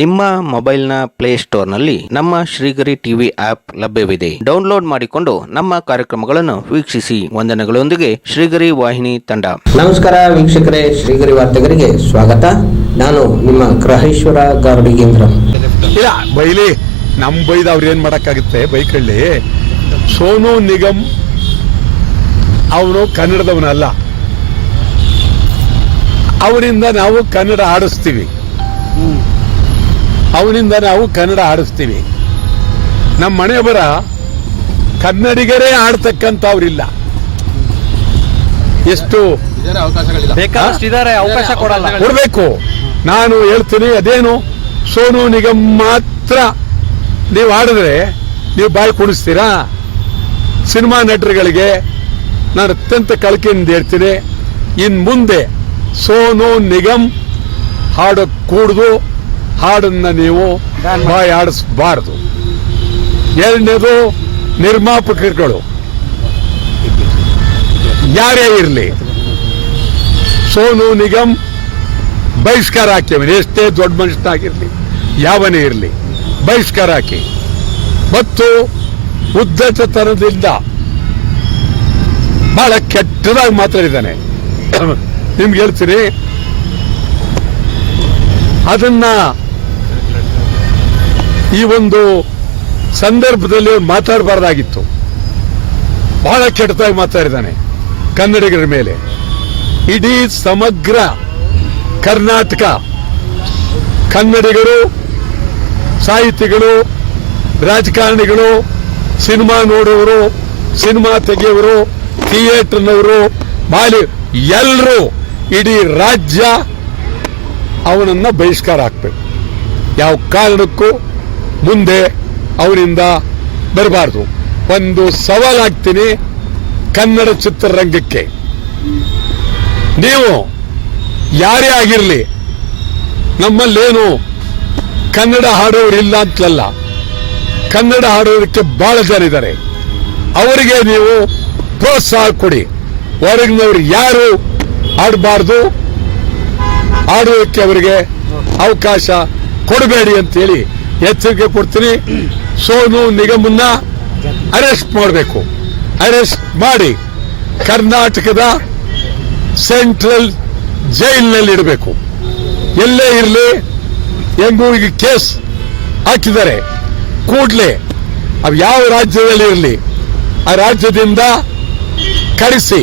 ನಿಮ್ಮ ಮೊಬೈಲ್ನ ಪ್ಲೇಸ್ಟೋರ್ನಲ್ಲಿ ನಮ್ಮ ಶ್ರೀಗರಿ ಟಿವಿ ಆಪ್ ಲಭ್ಯವಿದೆ. ಡೌನ್ಲೋಡ್ ಮಾಡಿಕೊಂಡು ನಮ್ಮ ಕಾರ್ಯಕ್ರಮಗಳನ್ನು ವೀಕ್ಷಿಸಿ. ವಂದನೆಗಳೊಂದಿಗೆ ಶ್ರೀಗರಿ ವಾಹಿನಿ ತಂಡ. ನಮಸ್ಕಾರ ವೀಕ್ಷಕರೇ ಶ್ರೀಗರಿ ವಾರ್ತೆಗರಿಗೆ ಸ್ವಾಗತ. ನಾನು ನಿಮ್ಮ ಗ್ರಹೇಶ್ವರ ಗಾರ್ಡಿಗೇಂದ್ರ ಇಲ್ಲ ಬೈಲಿ ನಮ್ ಬೈದ ಅವ್ರು ಏನ್ ಮಾಡಕ್ಕಾಗುತ್ತೆ? ಬೈಕಳ್ಳಿ ಸೋನು ನಿಗಮ್ ಅವನು ಕನ್ನಡದವನಲ್ಲ. ಅವರಿಂದ ನಾವು ಕನ್ನಡ ಆಡಿಸ್ತೀವಿ. ಅವನಿಂದ ನಾವು ಕನ್ನಡ ಆಡಿಸ್ತೀವಿ. ನಮ್ಮ ಮನೆಯವರ ಕನ್ನಡಿಗರೇ ಆಡ್ತಕ್ಕಂಥವ್ರಿಲ್ಲ. ಎಷ್ಟು ಅವಕಾಶ ಕೊಡಲ್ಲ. ಕೊಡಬೇಕು. ನಾನು ಹೇಳ್ತೀನಿ ಅದೇನು ಸೋನು ನಿಗಮ್ ಮಾತ್ರ ನೀವು ಆಡಿದ್ರೆ ನೀವು ಬಾಯಿ ಕುಣಿಸ್ತೀರಾ ಸಿನಿಮಾ ನಟರುಗಳಿಗೆ ನಾನು ಅತ್ಯಂತ ಕಳಕೆಯಿಂದ ಹೇಳ್ತೀನಿ ಇನ್ ಮುಂದೆ ಸೋನು ನಿಗಮ್ ಹಾಡೋ ಕೂಡುದು ಹಾಡನ್ನ ನೀವು ಬಾಯಿ ಆಡಿಸಬಾರದು. ಎರಡನೇದು ನಿರ್ಮಾಪಕರುಗಳು ಯಾರೇ ಇರಲಿ. ಸೋನು ನಿಗಮ್ ಬಹಿಷ್ಕಾರ ಹಾಕಿವನು ಎಷ್ಟೇ ದೊಡ್ಡ ಮನುಷ್ಯನಾಗಿರ್ಲಿ, ಯಾವನೇ ಇರಲಿ, ಬಹಿಷ್ಕಾರ ಹಾಕಿ. ಮತ್ತು ಉದ್ದಟತನದಿಂದ ಬಹಳ ಕೆಟ್ಟದಾಗಿ ಮಾತಾಡಿದ್ದಾನೆ. ನಿಮ್ಗೆ ಹೇಳ್ತೀನಿ. ಅದನ್ನ ಈ ಒಂದು ಸಂದರ್ಭದಲ್ಲಿ ಮಾತಾಡಬಾರ್ದಾಗಿತ್ತು. ಬಹಳ ಕೆಟ್ಟದಾಗಿ ಮಾತಾಡಿದ್ದಾನೆ ಕನ್ನಡಿಗರ ಮೇಲೆ. ಇಡೀ ಸಮಗ್ರ ಕರ್ನಾಟಕ, ಕನ್ನಡಿಗರು, ಸಾಹಿತಿಗಳು, ರಾಜಕಾರಣಿಗಳು, ಸಿನಿಮಾ ನೋಡುವರು ಸಿನಿಮಾ ತೆಗೆಯವರು ಥಿಯೇಟರ್ನವರು, ಮಾಲಿ ಎಲ್ಲರೂ ಇಡೀ ರಾಜ್ಯ ಅವನನ್ನು ಬಹಿಷ್ಕಾರ ಹಾಕ್ಬೇಕು. ಯಾವ ಕಾರಣಕ್ಕೂ ಮುಂದೆ ಅವರಿಂದ ಬರಬಾರ್ದು. ಒಂದು ಸವಾಲಾಗ್ತೀನಿ ಕನ್ನಡ ಚಿತ್ರರಂಗಕ್ಕೆ. ನೀವು ಯಾರೇ ಆಗಿರಲಿ, ನಮ್ಮಲ್ಲೇನು ಕನ್ನಡ ಹಾಡೋರು ಇಲ್ಲ ಅಂತಲ್ಲ, ಕನ್ನಡ ಹಾಡೋದಕ್ಕೆ ಬಹಳ ಜನ ಇದ್ದಾರೆ. ಅವರಿಗೆ ನೀವು ಪ್ರೋತ್ಸಾಹ ಕೊಡಿ. ಹೊರಗಿನವ್ರು ಯಾರು ಆಡಬಾರ್ದು ಆಡೋದಕ್ಕೆ ಅವರಿಗೆ ಅವಕಾಶ ಕೊಡಬೇಡಿ ಅಂತೇಳಿ ಎಚ್ಚರಿಕೆ ಕೊಡ್ತೀನಿ. ಸೋನು ನಿಗಮನ್ನ ಅರೆಸ್ಟ್ ಮಾಡಬೇಕು. ಅರೆಸ್ಟ್ ಮಾಡಿ ಕರ್ನಾಟಕದ ಸೆಂಟ್ರಲ್ ಜೈಲಿನಲ್ಲಿ ಇಡಬೇಕು. ಎಲ್ಲೇ ಇರಲಿ ಹೆಂಗೂರಿಗೆ ಕೇಸ್ ಹಾಕಿದ್ದಾರೆ. ಕೂಡಲೇ ಅವು ಯಾವ ರಾಜ್ಯದಲ್ಲಿ ಇರಲಿ, ಆ ರಾಜ್ಯದಿಂದ ಕರೆಸಿ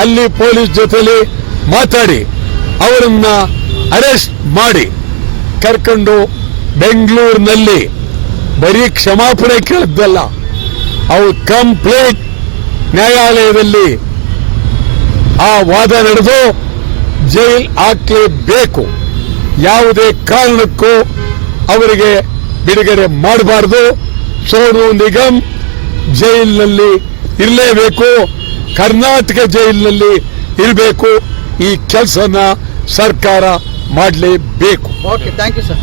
ಅಲ್ಲಿ ಪೊಲೀಸ್ ಜೊತೆಲಿ ಮಾತಾಡಿ, ಅವರನ್ನ ಅರೆಸ್ಟ್ ಮಾಡಿ ಕರ್ಕೊಂಡು ಬೆಂಗಳೂರಿನಲ್ಲಿ ಬರೀ ಕ್ಷಮಾಪಣೆ ಕೇಳಿದ್ದಲ್ಲ, ಅವು ಕಂಪ್ಲೀಟ್ ನ್ಯಾಯಾಲಯದಲ್ಲಿ ಆ ವಾದ ನಡೆದು ಜೈಲ್ ಹಾಕಲೇಬೇಕು. ಯಾವುದೇ ಕಾರಣಕ್ಕೂ ಅವರಿಗೆ ಬಿಡುಗಡೆ ಮಾಡಬಾರದು. ಸೋನು ನಿಗಮ್ ಜೈಲಿನಲ್ಲಿ ಇರಲೇಬೇಕು, ಕರ್ನಾಟಕ ಜೈಲಿನಲ್ಲಿ ಇರಬೇಕು, ಈ ಕೆಲಸನ ಸರ್ಕಾರ ಮಾಡಲೇಬೇಕು. Okay thank you sir